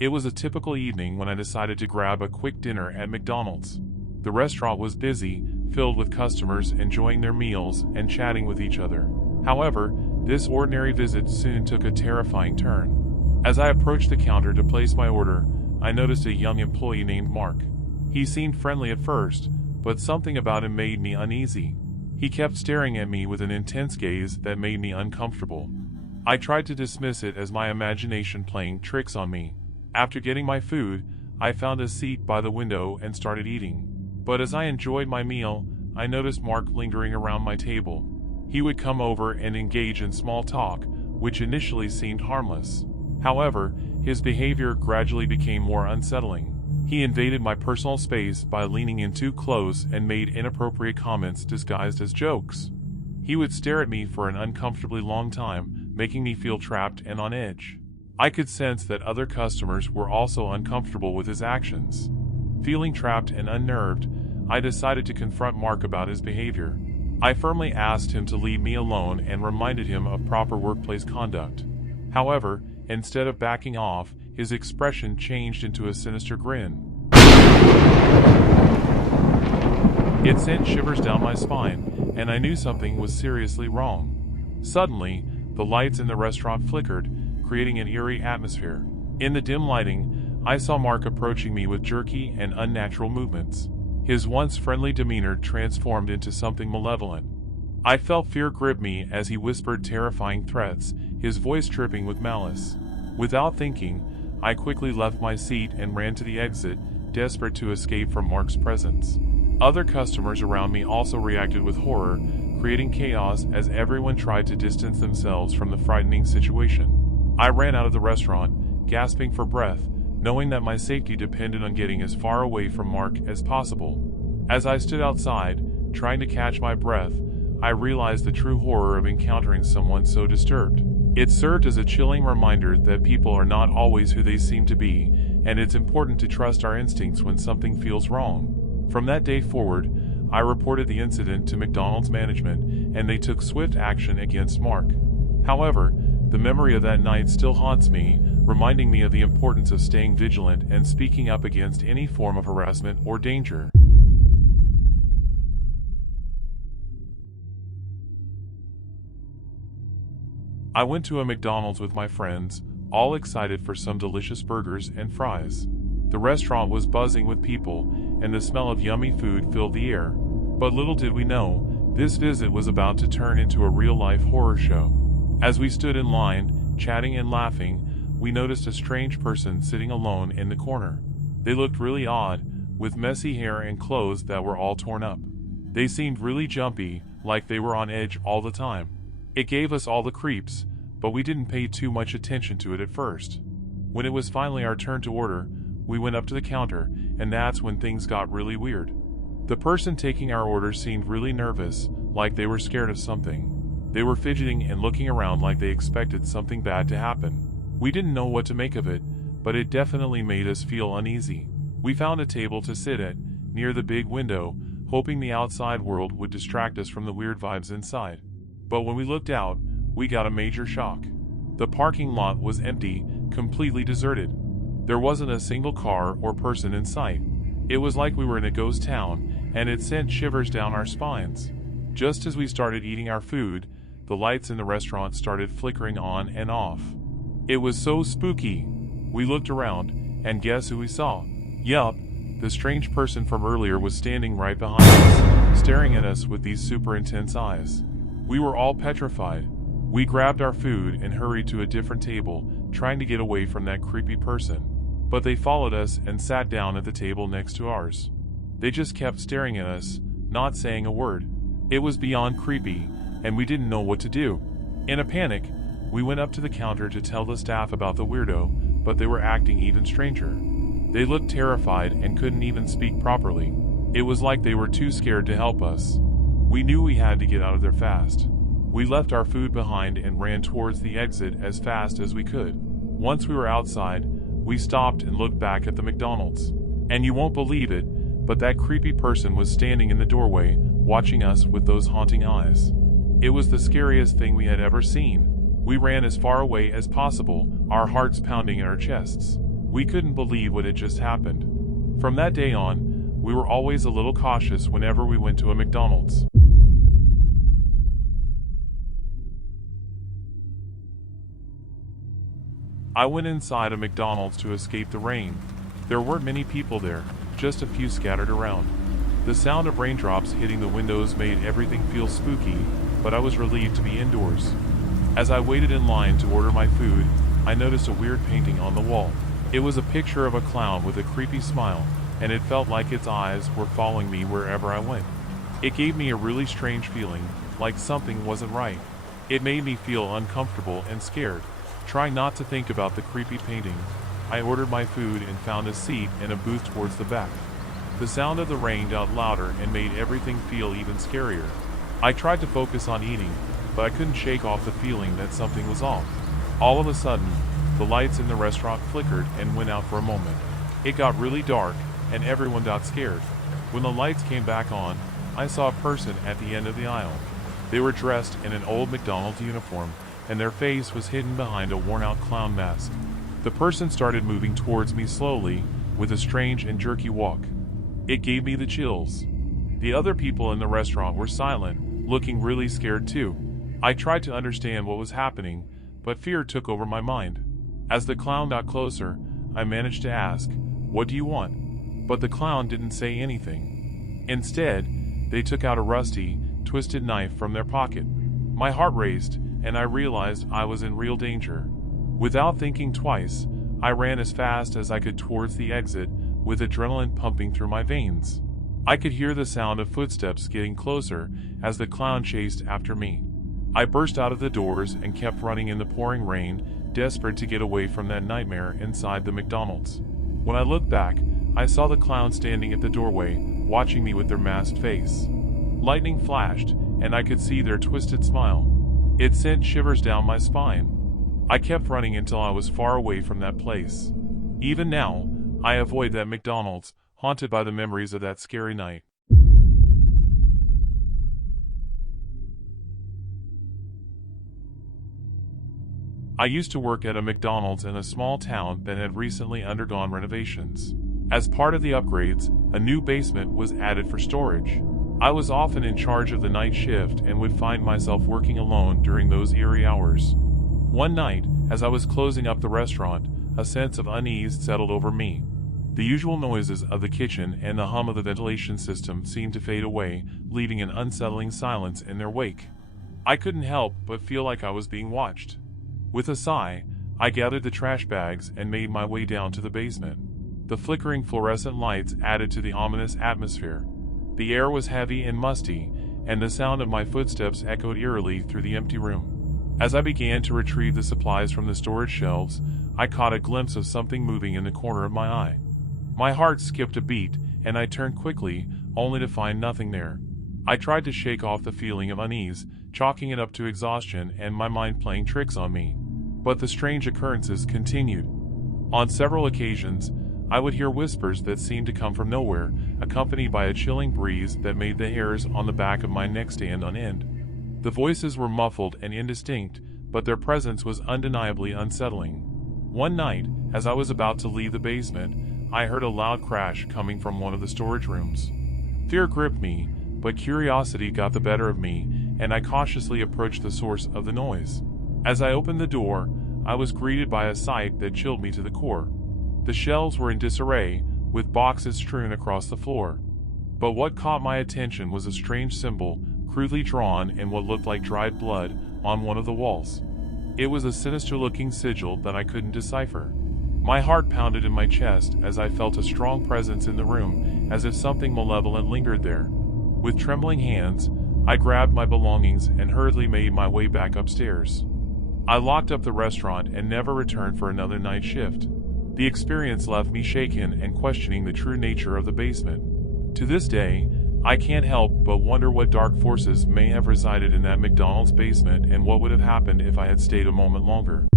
It was a typical evening when I decided to grab a quick dinner at McDonald's. The restaurant was busy, filled with customers enjoying their meals and chatting with each other. However, this ordinary visit soon took a terrifying turn. As I approached the counter to place my order, I noticed a young employee named Mark. He seemed friendly at first, but something about him made me uneasy. He kept staring at me with an intense gaze that made me uncomfortable. I tried to dismiss it as my imagination playing tricks on me. After getting my food, I found a seat by the window and started eating. But as I enjoyed my meal, I noticed Mark lingering around my table. He would come over and engage in small talk, which initially seemed harmless. However, his behavior gradually became more unsettling. He invaded my personal space by leaning in too close and made inappropriate comments disguised as jokes. He would stare at me for an uncomfortably long time, making me feel trapped and on edge. I could sense that other customers were also uncomfortable with his actions. Feeling trapped and unnerved, I decided to confront Mark about his behavior. I firmly asked him to leave me alone and reminded him of proper workplace conduct. However, instead of backing off, his expression changed into a sinister grin. It sent shivers down my spine, and I knew something was seriously wrong. Suddenly, the lights in the restaurant flickered, creating an eerie atmosphere. In the dim lighting, I saw Mark approaching me with jerky and unnatural movements. His once friendly demeanor transformed into something malevolent. I felt fear grip me as he whispered terrifying threats, his voice dripping with malice. Without thinking, I quickly left my seat and ran to the exit, desperate to escape from Mark's presence. Other customers around me also reacted with horror, creating chaos as everyone tried to distance themselves from the frightening situation. I ran out of the restaurant, gasping for breath, knowing that my safety depended on getting as far away from Mark as possible. As I stood outside, trying to catch my breath, I realized the true horror of encountering someone so disturbed. It served as a chilling reminder that people are not always who they seem to be, and it's important to trust our instincts when something feels wrong. From that day forward, I reported the incident to McDonald's management, and they took swift action against Mark. However, the memory of that night still haunts me, reminding me of the importance of staying vigilant and speaking up against any form of harassment or danger. I went to a McDonald's with my friends, all excited for some delicious burgers and fries. The restaurant was buzzing with people, and the smell of yummy food filled the air. But little did we know, this visit was about to turn into a real-life horror show. As we stood in line, chatting and laughing, we noticed a strange person sitting alone in the corner. They looked really odd, with messy hair and clothes that were all torn up. They seemed really jumpy, like they were on edge all the time. It gave us all the creeps, but we didn't pay too much attention to it at first. When it was finally our turn to order, we went up to the counter, and that's when things got really weird. The person taking our order seemed really nervous, like they were scared of something. They were fidgeting and looking around like they expected something bad to happen. We didn't know what to make of it, but it definitely made us feel uneasy. We found a table to sit at, near the big window, hoping the outside world would distract us from the weird vibes inside. But when we looked out, we got a major shock. The parking lot was empty, completely deserted. There wasn't a single car or person in sight. It was like we were in a ghost town, and it sent shivers down our spines. Just as we started eating our food, the lights in the restaurant started flickering on and off. It was so spooky. We looked around, and guess who we saw? Yup, the strange person from earlier was standing right behind us, staring at us with these super intense eyes. We were all petrified. We grabbed our food and hurried to a different table, trying to get away from that creepy person. But they followed us and sat down at the table next to ours. They just kept staring at us, not saying a word. It was beyond creepy, and we didn't know what to do. In a panic, we went up to the counter to tell the staff about the weirdo, but they were acting even stranger. They looked terrified and couldn't even speak properly. It was like they were too scared to help us. We knew we had to get out of there fast. We left our food behind and ran towards the exit as fast as we could. Once we were outside, we stopped and looked back at the McDonald's. And you won't believe it, but that creepy person was standing in the doorway, watching us with those haunting eyes. It was the scariest thing we had ever seen. We ran as far away as possible, our hearts pounding in our chests. We couldn't believe what had just happened. From that day on, we were always a little cautious whenever we went to a McDonald's. I went inside a McDonald's to escape the rain. There weren't many people there, just a few scattered around. The sound of raindrops hitting the windows made everything feel spooky, but I was relieved to be indoors. As I waited in line to order my food, I noticed a weird painting on the wall. It was a picture of a clown with a creepy smile, and it felt like its eyes were following me wherever I went. It gave me a really strange feeling, like something wasn't right. It made me feel uncomfortable and scared. Trying not to think about the creepy painting, I ordered my food and found a seat in a booth towards the back. The sound of the rain got louder and made everything feel even scarier. I tried to focus on eating, but I couldn't shake off the feeling that something was off. All of a sudden, the lights in the restaurant flickered and went out for a moment. It got really dark, and everyone got scared. When the lights came back on, I saw a person at the end of the aisle. They were dressed in an old McDonald's uniform, and their face was hidden behind a worn-out clown mask. The person started moving towards me slowly, with a strange and jerky walk. It gave me the chills. The other people in the restaurant were silent, looking really scared too. I tried to understand what was happening, but fear took over my mind. As the clown got closer, I managed to ask, "What do you want?" But the clown didn't say anything. Instead, they took out a rusty, twisted knife from their pocket. My heart raced, and I realized I was in real danger. Without thinking twice, I ran as fast as I could towards the exit, with adrenaline pumping through my veins. I could hear the sound of footsteps getting closer as the clown chased after me. I burst out of the doors and kept running in the pouring rain, desperate to get away from that nightmare inside the McDonald's. When I looked back, I saw the clown standing at the doorway, watching me with their masked face. Lightning flashed, and I could see their twisted smile. It sent shivers down my spine. I kept running until I was far away from that place. Even now, I avoid that McDonald's, haunted by the memories of that scary night. I used to work at a McDonald's in a small town that had recently undergone renovations. As part of the upgrades, a new basement was added for storage. I was often in charge of the night shift and would find myself working alone during those eerie hours. One night, as I was closing up the restaurant, a sense of unease settled over me. The usual noises of the kitchen and the hum of the ventilation system seemed to fade away, leaving an unsettling silence in their wake. I couldn't help but feel like I was being watched. With a sigh, I gathered the trash bags and made my way down to the basement. The flickering fluorescent lights added to the ominous atmosphere. The air was heavy and musty, and the sound of my footsteps echoed eerily through the empty room. As I began to retrieve the supplies from the storage shelves, I caught a glimpse of something moving in the corner of my eye. My heart skipped a beat, and I turned quickly, only to find nothing there. I tried to shake off the feeling of unease, chalking it up to exhaustion and my mind playing tricks on me. But the strange occurrences continued. On several occasions, I would hear whispers that seemed to come from nowhere, accompanied by a chilling breeze that made the hairs on the back of my neck stand on end. The voices were muffled and indistinct, but their presence was undeniably unsettling. One night, as I was about to leave the basement, I heard a loud crash coming from one of the storage rooms. Fear gripped me, but curiosity got the better of me, and I cautiously approached the source of the noise. As I opened the door, I was greeted by a sight that chilled me to the core. The shelves were in disarray, with boxes strewn across the floor. But what caught my attention was a strange symbol, crudely drawn in what looked like dried blood, on one of the walls. It was a sinister-looking sigil that I couldn't decipher. My heart pounded in my chest as I felt a strong presence in the room, as if something malevolent lingered there. With trembling hands, I grabbed my belongings and hurriedly made my way back upstairs. I locked up the restaurant and never returned for another night shift. The experience left me shaken and questioning the true nature of the basement. To this day, I can't help but wonder what dark forces may have resided in that McDonald's basement and what would have happened if I had stayed a moment longer.